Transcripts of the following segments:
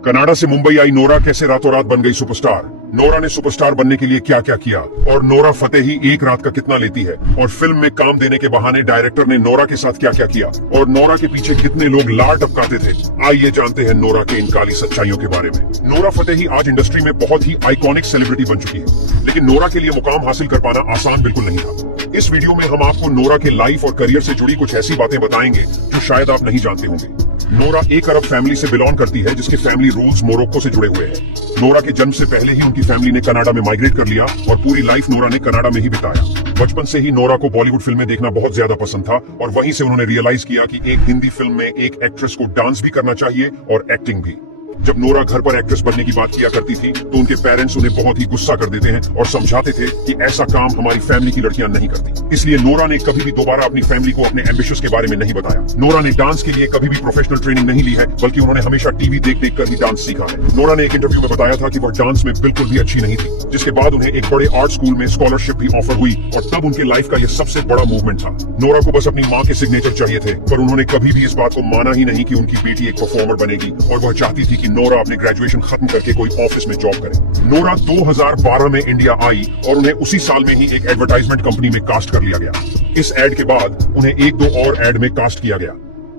Canada से मुंबई आई Nora कैसे रातों रात बन गई सुपरस्टार। नोरा ने सुपरस्टार बनने के लिए क्या क्या किया और नोरा फतेही एक रात का कितना लेती है और फिल्म में काम देने के बहाने डायरेक्टर ने नोरा के साथ क्या क्या किया और नोरा के पीछे कितने लोग लार टपकाते थे। आइए जानते हैं नोरा के इन काली सच्चाइयों के बारे में। नोरा फतेही आज इंडस्ट्री में बहुत ही आइकॉनिक सेलिब्रिटी बन चुकी है, लेकिन नोरा के लिए मुकाम हासिल कर पाना आसान बिल्कुल नहीं था। इस वीडियो में हम आपको नोरा के लाइफ और करियर से जुड़ी कुछ ऐसी बातें बताएंगे जो शायद आप नहीं जानते होंगे। नोरा एक अरब फैमिली से बिलोंग करती है जिसके फैमिली रूट्स मोरक्को से जुड़े हुए हैं। नोरा के जन्म से पहले ही उनकी फैमिली ने कनाडा में माइग्रेट कर लिया और पूरी लाइफ नोरा ने कनाडा में ही बिताया। बचपन से ही नोरा को बॉलीवुड फिल्में देखना बहुत ज्यादा पसंद था और वहीं से उन्होंने रियलाइज किया कि एक हिंदी फिल्म में एक एक्ट्रेस को डांस भी करना चाहिए और एक्टिंग भी। जब नोरा घर पर एक्ट्रेस बनने की बात किया करती थी तो उनके पेरेंट्स उन्हें बहुत ही गुस्सा कर देते हैं और समझाते थे कि ऐसा काम हमारी फैमिली की लड़कियां नहीं करती। इसलिए नोरा ने कभी भी दोबारा अपनी फैमिली को अपने एम्बिशंस के बारे में नहीं बताया। नोरा ने डांस के लिए कभी भी प्रोफेशनल ट्रेनिंग नहीं ली है, बल्कि उन्होंने हमेशा टीवी देख देख कर ही डांस सीखा है। नोरा ने एक इंटरव्यू में बताया था कि वह डांस में बिल्कुल भी अच्छी नहीं थी, जिसके बाद उन्हें एक बड़े आर्ट स्कूल में स्कॉलरशिप भी ऑफर हुई और तब उनके लाइफ का यह सबसे बड़ा मूवमेंट था। नोरा को बस अपनी माँ के सिग्नेचर चाहिए थे, पर उन्होंने कभी भी इस बात को माना ही नहीं कि उनकी बेटी एक परफॉर्मर बनेगी और वह चाहती थी कि नोरा अपने ग्रेजुएशन खत्म करके कोई ऑफिस में जॉब करे। नोरा 2012 में इंडिया आई और उन्हें उसी साल में ही एक एडवर्टाइजमेंट कंपनी में कास्ट कर लिया गया। इस एड के बाद उन्हें एक दो और एड में कास्ट किया गया।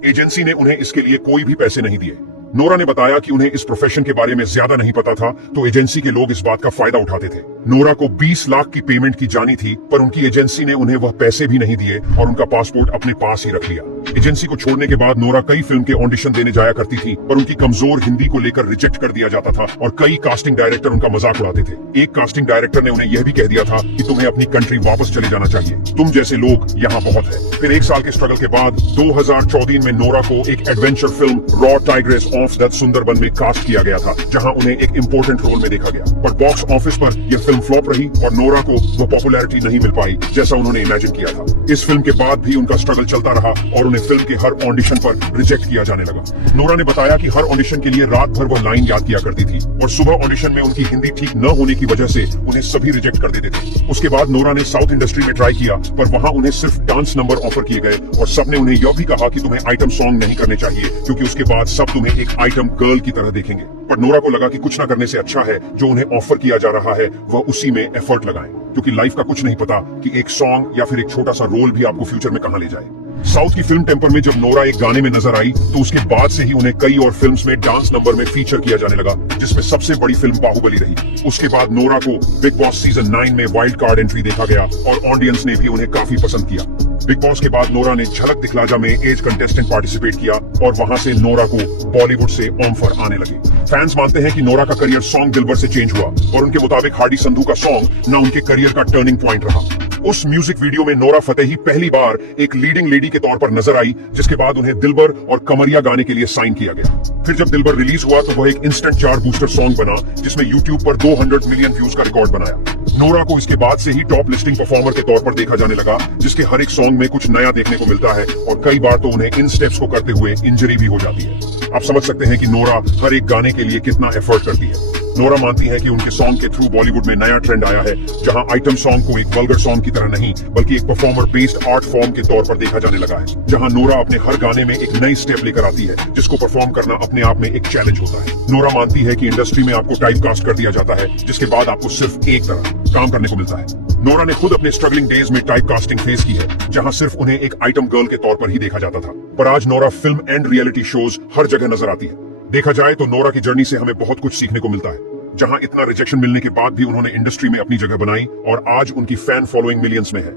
एजेंसी ने उन्हें इसके लिए कोई भी पैसे नहीं दिए। नोरा ने बताया कि उन्हें इस प्रोफेशन के बारे में ज्यादा नहीं पता था, तो एजेंसी के लोग इस बात का फायदा उठाते थे। नोरा को 20 लाख की पेमेंट की जानी थी, पर उनकी एजेंसी ने उन्हें वह पैसे भी नहीं दिए और उनका पासपोर्ट अपने पास ही रख लिया। एजेंसी को छोड़ने के बाद नोरा कई फिल्म के ऑडिशन देने जाया करती थी, पर उनकी कमजोर हिंदी को लेकर रिजेक्ट कर दिया जाता था और कई कास्टिंग डायरेक्टर उनका मजाक उड़ाते थे। एक कास्टिंग डायरेक्टर ने उन्हें यह भी कह दिया था कि तुम्हें अपनी कंट्री वापस चले जाना चाहिए, तुम जैसे लोग यहाँ बहुत है। फिर एक साल के स्ट्रगल के बाद 2014 में नोरा को एक adventure film raw tigress of the Sundarban में कास्ट किया गया था, जहां उन्हें एक इंपॉर्टेंट रोल में देखा गया। पर बॉक्स ऑफिस पर यह फिल्म फ्लॉप रही और नोरा को वो पॉपुलैरिटी नहीं मिल पाई जैसा उन्होंने इमेजिन किया था। इस फिल्म के बाद भी उनका स्ट्रगल चलता रहा और उन्हें फिल्म के हर ऑडिशन पर रिजेक्ट किया जाने लगा। नोरा ने बताया कि हर ऑडिशन के लिए रात भर वह लाइन याद किया करती थी और सुबह ऑडिशन में उनकी हिंदी ठीक न होने की वजह से उन्हें सभी रिजेक्ट कर देते थे। उसके बाद नोरा ने साउथ इंडस्ट्री में ट्राई किया, पर वहां उन्हें सिर्फ डांस नंबर ऑफर किए गए और सबने उन्हें यह भी कहा कि तुम्हें आइटम सॉन्ग नहीं करने चाहिए, क्योंकि उसके बाद सब तुम्हें एक आइटम गर्ल की तरह देखेंगे। पर नोरा को लगा कि कुछ ना करने से अच्छा है जो उन्हें ऑफर किया जा रहा है वह उसी में एफर्ट लगाएं, क्योंकि लाइफ का कुछ नहीं पता कि एक सॉन्ग या फिर एक छोटा सा रोल भी आपको फ्यूचर में कहां ले जाए। साउथ की फिल्म टेम्पर में जब नोरा एक गाने में नजर आई तो उसके बाद से ही उन्हें कई और फिल्म्स में डांस नंबर में फीचर किया जाने लगा, जिसमें सबसे बड़ी फिल्म बाहुबली रही। उसके बाद नोरा को बिग बॉस सीजन 9 में वाइल्ड कार्ड एंट्री देखा गया और ऑडियंस ने भी उन्हें काफी पसंद किया। बिग बॉस के बाद नोरा ने झलक दिखलाजा में एज कंटेस्टेंट पार्टिसिपेट किया और वहां से नोरा को बॉलीवुड से ऑफर आने लगे। फैंस मानते हैं कि नोरा का करियर सॉन्ग दिलबर से चेंज हुआ और उनके मुताबिक हार्डी संधू का सॉन्ग न उनके करियर का टर्निंग पॉइंट रहा। उस म्यूजिक वीडियो में नोरा फतेही पहली बार एक लीडिंग लेडी के तौर पर नजर आई, जिसके बाद उन्हें दिलबर और कमरिया गाने के लिए साइन किया गया। फिर जब दिलबर रिलीज हुआ तो वह एक इंस्टेंट चार्ट बूस्टर सॉन्ग बना, जिसमें यूट्यूब पर 200 मिलियन व्यूज का रिकॉर्ड बनाया। नोरा को इसके बाद से ही टॉप लिस्टिंग परफॉर्मर के तौर पर देखा जाने लगा, जिसके हर एक सॉन्ग में कुछ नया देखने को मिलता है और कई बार तो उन्हें इन स्टेप्स को करते हुए इंजरी भी हो जाती है। आप समझ सकते हैं कि नोरा हर एक गाने के लिए कितना एफर्ट करती है। नोरा मानती है कि उनके सॉन्ग के थ्रू बॉलीवुड में नया ट्रेंड आया है, जहां आइटम सॉन्ग को एक वल्गर सॉन्ग की तरह नहीं बल्कि एक परफॉर्मर बेस्ड आर्ट फॉर्म के तौर पर देखा जाने लगा है, जहां नोरा अपने हर गाने में एक नई स्टेप लेकर आती है, जिसको परफॉर्म करना अपने आप में एक चैलेंज होता है। नोरा मानती है कि इंडस्ट्री में आपको टाइप कास्ट कर दिया जाता है, जिसके बाद आपको सिर्फ एक तरह काम करने को मिलता है। नोरा ने खुद अपने स्ट्रगलिंग डेज में टाइप कास्टिंग फेस की है, जहां सिर्फ उन्हें एक आइटम गर्ल के तौर पर ही देखा जाता था। पर आज Nora film and reality shows her जगह नजर आती है। देखा जाए तो नोरा की जर्नी से हमें बहुत कुछ सीखने को मिलता है, जहां इतना रिजेक्शन मिलने के बाद भी उन्होंने इंडस्ट्री में अपनी जगह बनाई और आज उनकी फैन फॉलोइंग मिलियंस में है।